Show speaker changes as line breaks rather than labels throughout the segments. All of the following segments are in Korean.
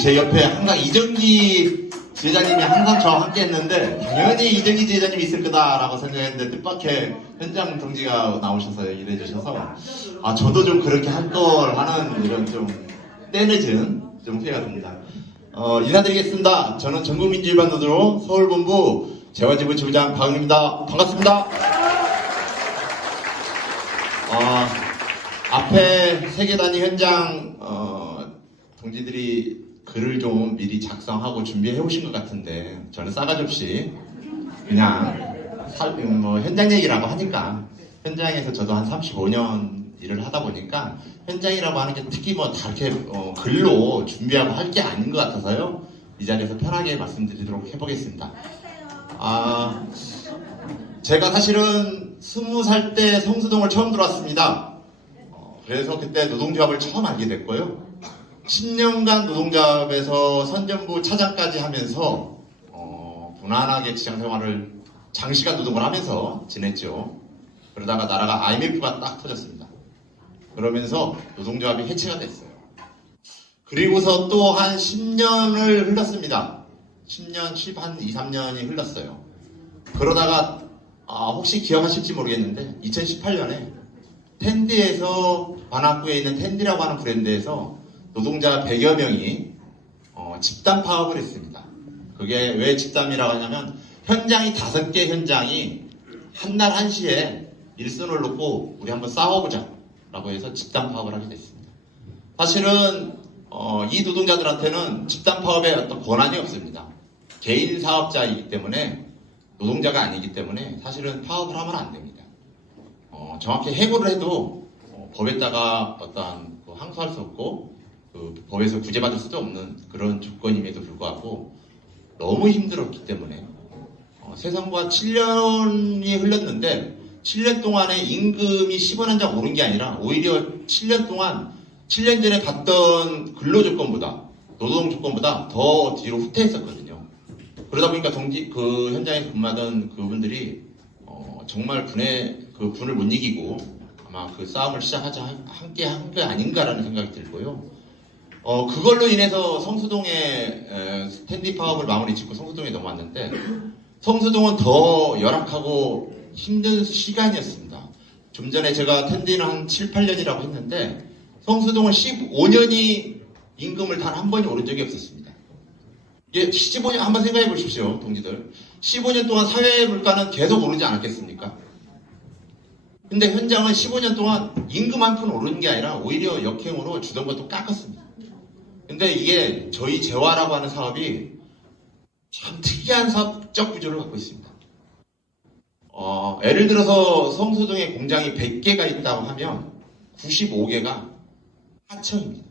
제 옆에 항상 이정기 지회장님이 항상 저와 함께 했는데 당연히 이정기 지회장님이 있을 거다라고 생각했는데 뜻밖의 현장 동지가 나오셔서 얘기를 해주셔서 아 저도 좀 그렇게 할 걸 하는 이런 좀 때늦은 좀 후회가 듭니다. 어, 인사드리겠습니다. 저는 전국민주일반노조 서울본부 재화지부 지부장 박은입니다. 반갑습니다. 어, 앞에 세계 단위 현장 어, 동지들이 글을 좀 미리 작성하고 준비해 오신 것 같은데 저는 싸가지 없이 그냥 사- 음, 뭐 현장 얘기라고 하니까 현장에서 저도 한 35년 일을 하다 보니까 현장이라고 하는 게 특히 뭐 다 이렇게 어, 글로 준비하고 할 게 아닌 것 같아서요 이 자리에서 편하게 말씀드리도록 해보겠습니다. 아 제가 사실은 스무 살 때 성수동을 처음 들어왔습니다. 어, 그래서 그때 노동조합을 처음 알게 됐고요. 10년간 노동조합에서 선전부 차장까지 하면서 어, 무난하게 직장 생활을 장시간 노동을 하면서 지냈죠. 그러다가 나라가 IMF가 딱 터졌습니다. 그러면서 노동조합이 해체가 됐어요. 그리고서 또 한 10년을 흘렀습니다. 10년, 10, 한 2, 3년이 흘렀어요. 그러다가 아, 혹시 기억하실지 모르겠는데 2018년에 텐디에서 관악구에 있는 텐디라고 하는 브랜드에서 노동자 100여 명이 어, 집단 파업을 했습니다. 그게 왜 집단이라고 하냐면 현장이 다섯 개 현장이 한날 한시에 일선을 놓고 우리 한번 싸워보자 라고 해서 집단 파업을 하게 됐습니다. 사실은 어, 이 노동자들한테는 집단 파업에 어떤 권한이 없습니다. 개인 사업자이기 때문에 노동자가 아니기 때문에 사실은 파업을 하면 안 됩니다. 어, 정확히 해고를 해도 어, 법에다가 어떤 그 항소할 수 없고 그 법에서 구제받을 수도 없는 그런 조건임에도 불구하고 너무 힘들었기 때문에 어, 세상과 7년이 흘렀는데 7년 동안에 임금이 10원 한 장 오른 게 아니라 오히려 7년 동안 7년 전에 갔던 근로 조건보다 노동 조건보다 더 뒤로 후퇴했었거든요. 그러다 보니까 동지 그 현장에서 근무하던 그분들이 어, 정말 분의 그 분을 못 이기고 아마 그 싸움을 시작하자 함께 한 게 아닌가라는 생각이 들고요. 어 그걸로 인해서 성수동에 에, 스탠디 파업을 마무리 짓고 성수동에 넘어왔는데 성수동은 더 열악하고 힘든 시간이었습니다. 좀 전에 제가 텐디는 한 7, 8년이라고 했는데 성수동은 15년이 임금을 단 한 번이 오른 적이 없었습니다. 이게 15년 한번 생각해 보십시오, 동지들. 15년 동안 사회 물가는 계속 오르지 않았겠습니까? 근데 현장은 15년 동안 임금 한 푼 오르는 게 아니라 오히려 역행으로 주던 것도 깎았습니다. 근데 이게 저희 재화라고 하는 사업이 참 특이한 사업적 구조를 갖고 있습니다. 어, 예를 들어서 성수동에 공장이 100개가 있다고 하면 95개가 하청입니다.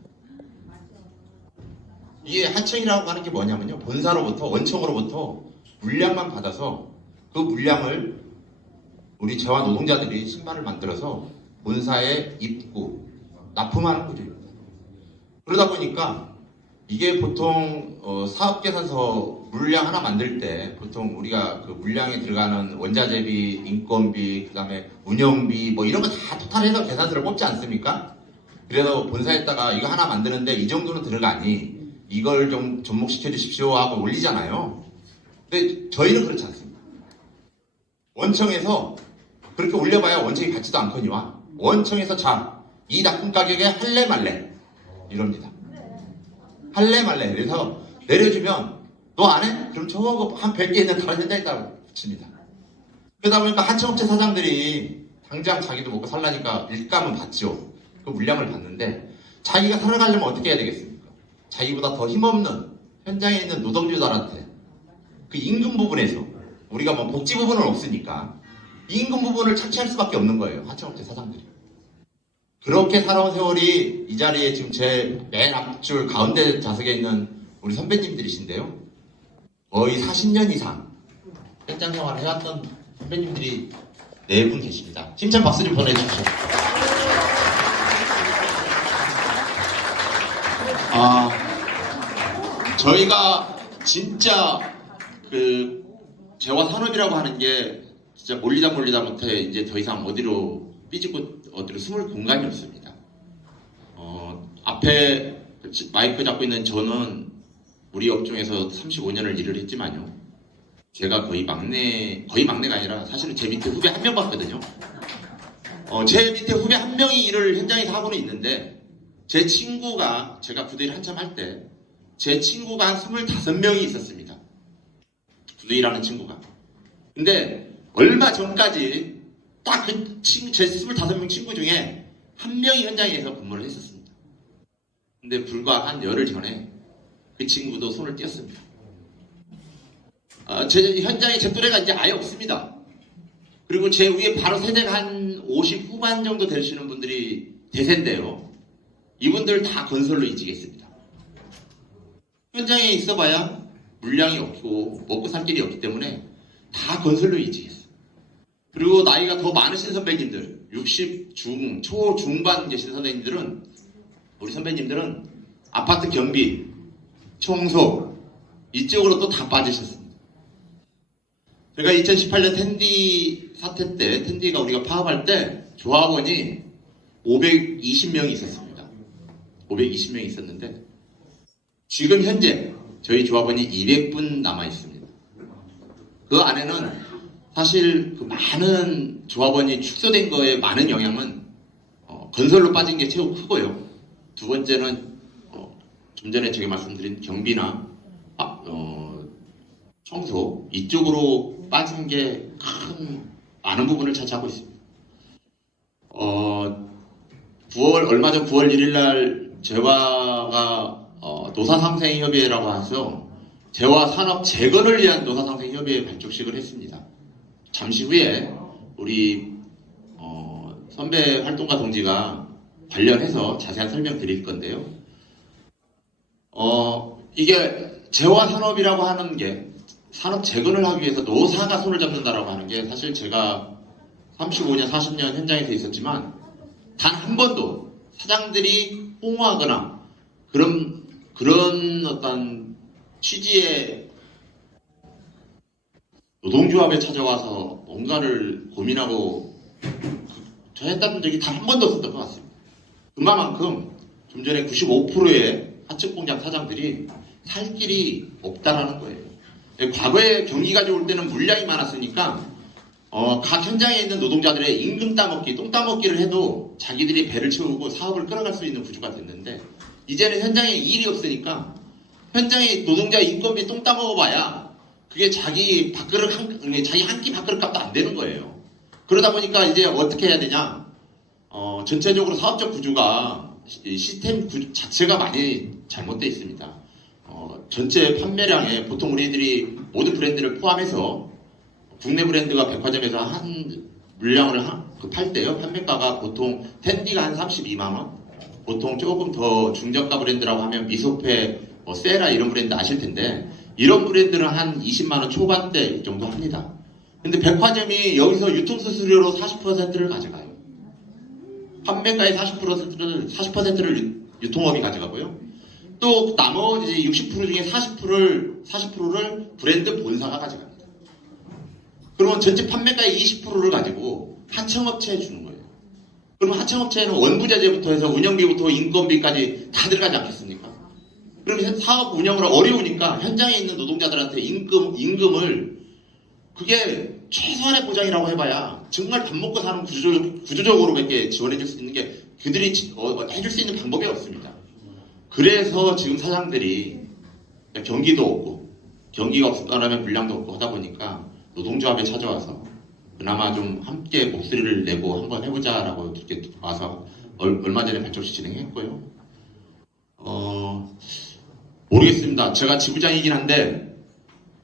이게 하청이라고 하는 게 뭐냐면요. 본사로부터, 원청으로부터 물량만 받아서 그 물량을 우리 저와 노동자들이 신발을 만들어서 본사에 입고 납품하는 구조입니다. 그러다 보니까 이게 보통 어, 사업계산서 물량 하나 만들 때 보통 우리가 그 물량에 들어가는 원자재비, 인건비, 그 다음에 운영비 뭐 이런 거 다 토탈해서 계산서를 뽑지 않습니까? 그래서 본사에다가 이거 하나 만드는데 이 정도는 들어가니 이걸 좀 접목시켜 주십시오 하고 올리잖아요. 근데 저희는 그렇지 않습니다. 원청에서 그렇게 올려봐야 원청이 같지도 않거니와 원청에서 자, 이 납품 가격에 할래 말래 이럽니다. 할래 말래 그래서 내려주면 너 안 해? 그럼 저거 한 100개 있는 다른 현장에다 붙입니다. 그러다 보니까 하청업체 사장들이 당장 자기도 먹고 살라니까 일감은 받죠. 그 물량을 받는데 자기가 살아가려면 어떻게 해야 되겠습니까? 자기보다 더 힘없는 현장에 있는 노동자들한테 그 임금 부분에서 우리가 뭐 복지 부분은 없으니까 임금 부분을 착취할 수밖에 없는 거예요. 하청업체 사장들이. 그렇게 살아온 세월이 이 자리에 지금 제 맨 앞줄 가운데 좌석에 있는 우리 선배님들이신데요. 거의 40년 이상 현장 생활을 해왔던 선배님들이 네 분 계십니다. 힘찬 박수 좀 보내주십시오. 아, 저희가 진짜 그 재화 산업이라고 하는 게 진짜 몰리다 몰리다 못해 이제 더 이상 어디로 삐지고 어디로 숨을 공간이 없습니다. 어, 앞에 마이크 잡고 있는 저는 우리 업종에서 35년을 일을 했지만요. 제가 거의 막내, 거의 막내가 아니라 사실은 제 밑에 후배 한 명 봤거든요. 어, 제 밑에 후배 한 명이 일을 현장에서 하고는 있는데 제 친구가 제가 부대를 한참 할 때 제 친구가 한 25명이 있었습니다. 부대 일하는 친구가. 근데 얼마 전까지 딱그 친구, 제 25명 친구 중에 한 명이 현장에서 근무를 했었습니다. 근데 불과 한 열흘 전에 그 친구도 손을 띄었습니다. 어, 제 현장에 제 또래가 이제 아예 없습니다. 그리고 제 위에 바로 세대가 한 50 후반 정도 되시는 분들이 대세인데요. 이분들 다 건설로 이직했습니다. 현장에 있어봐야 물량이 없고 먹고 살 길이 없기 때문에 다 건설로 이직했어요. 그리고 나이가 더 많으신 선배님들, 60 중, 초, 중반 계신 선배님들은 우리 선배님들은 아파트 경비, 청소 이쪽으로 또 다 빠지셨습니다. 제가 2018년 텐디 사태 때 텐디가 우리가 파업할 때 조합원이 520명이 있었습니다. 520명이 있었는데 지금 현재 저희 조합원이 200분 남아 있습니다. 그 안에는 사실 그 많은 조합원이 축소된 거에 많은 영향은 어, 건설로 빠진 게 최고 크고요. 두 번째는 어, 좀 전에 제가 말씀드린 경비나 아, 어, 청소 이쪽으로 빠진 게 큰 많은 부분을 차지하고 있습니다. 어, 9월 얼마 전 9월 1일 날 재화가 어, 노사상생협의회라고 해서 재화 산업 재건을 위한 노사상생협의회 발족식을 했습니다. 잠시 후에 우리 어, 선배 활동가 동지가 관련해서 자세한 설명 드릴 건데요. 어, 이게 재화 산업이라고 하는 게 산업 재건을 하기 위해서 노사가 손을 잡는다라고 하는 게 사실 제가 35년, 40년 현장에서 있었지만 단 한 번도 사장들이 홍보하거나 그런 그런 어떤 취지의 노동조합에 찾아와서 뭔가를 고민하고 저 했다는 적이 단 한 번도 없었던 것 같습니다. 그만큼 좀 전에 95%의 하청 공장 사장들이 살 길이 없다라는 거예요. 예, 과거에 경기가 좋을 때는 물량이 많았으니까 어, 각 현장에 있는 노동자들의 임금 따먹기, 똥 따먹기를 해도 자기들이 배를 채우고 사업을 끌어갈 수 있는 구조가 됐는데 이제는 현장에 일이 없으니까 현장에 노동자 인건비 똥 따먹어봐야 그게 자기 밥그릇 한, 자기 한 끼 밥그릇 값도 안 되는 거예요. 그러다 보니까 이제 어떻게 해야 되냐? 어, 전체적으로 사업적 구조가 시- 시스템 구조 자체가 많이 잘못되어 있습니다. 어, 전체 판매량에 보통 우리들이 모든 브랜드를 포함해서 국내 브랜드가 백화점에서 한 물량을 한- 그팔 때요 판매가가 보통 텐디가 한 32만 원 보통 조금 더 중저가 브랜드라고 하면 미소페 뭐 세라 이런 브랜드 아실 텐데 이런 브랜드는 한 20만 원 초반대 정도 합니다 근데 백화점이 여기서 유통 수수료로 40%를 가져가요 판매가의 40%를 40%를 유통업이 가져가고요 또 나머지 60% 중에 40%를 40%를 브랜드 본사가 가져갑니다. 그러면 전체 판매가의 20%를 가지고 하청업체에 주는 거예요. 그러면 하청업체는 원부자재부터 해서 운영비부터 인건비까지 다 들어가지 않겠습니까? 그러면 사업 운영을 어려우니까 현장에 있는 노동자들한테 임금, 임금을 그게 최소한의 보장이라고 해봐야 정말 밥 먹고 사는 구조, 구조적으로 밖에 지원해줄 수 있는 게 그들이 지- 어, 해줄 수 있는 방법이 없습니다. 그래서 지금 사장들이 경기도 없고 경기가 없다라면 물량도 없고 하다 보니까 노동조합에 찾아와서 그나마 좀 함께 목소리를 내고 한번 해보자라고 이렇게 와서 얼, 얼마 전에 발족식 진행했고요. 어 모르겠습니다. 제가 지부장이긴 한데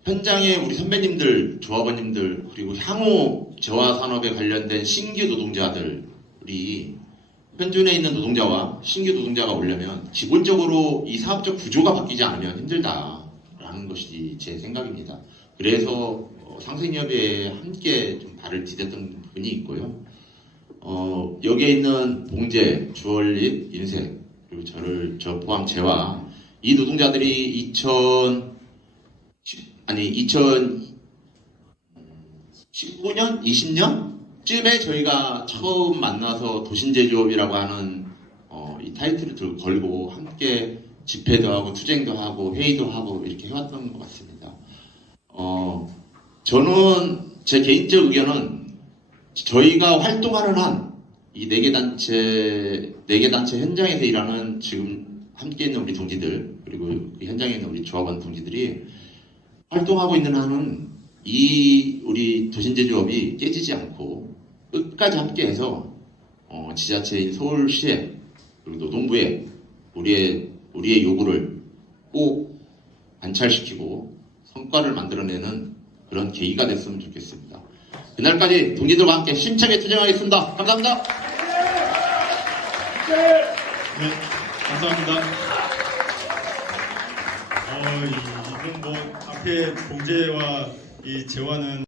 현장에 우리 선배님들, 조합원님들 그리고 향후 재화 산업에 관련된 신규 노동자들이 현존에 있는 노동자와 신규 노동자가 오려면 기본적으로 이 사업적 구조가 바뀌지 않으면 힘들다라는 것이 제 생각입니다. 그래서 어, 상생협의회에 함께 좀 발을 디뎠던 분이 있고요. 어, 여기에 있는 봉제, 주얼릿, 인쇄 그리고 저를 저 포함 제와 이 노동자들이 2000 아니 2019년, 20년 쯤에 저희가 처음 만나서 도신제조업이라고 하는 어, 이 타이틀을 들- 걸고 함께 집회도 하고 투쟁도 하고 회의도 하고 이렇게 해왔던 것 같습니다. 어, 저는 제 개인적 의견은 저희가 활동하는 한 이 네 개 단체 네 개 단체 현장에서 일하는 지금 함께 있는 우리 동지들 그리고 그 현장에 있는 우리 조합원 동지들이 활동하고 있는 한은 이 우리 도신제조업이 깨지지 않고 끝까지 함께해서 어, 지자체인 서울시에 그리고 노동부에 우리의 우리의 요구를 꼭 관찰시키고 성과를 만들어내는 그런 계기가 됐으면 좋겠습니다. 그날까지 동지들과 함께 힘차게 투쟁하겠습니다. 감사합니다.
네, 감사합니다. 어, 이- 이분 뭐 앞에 봉제와 이 재화는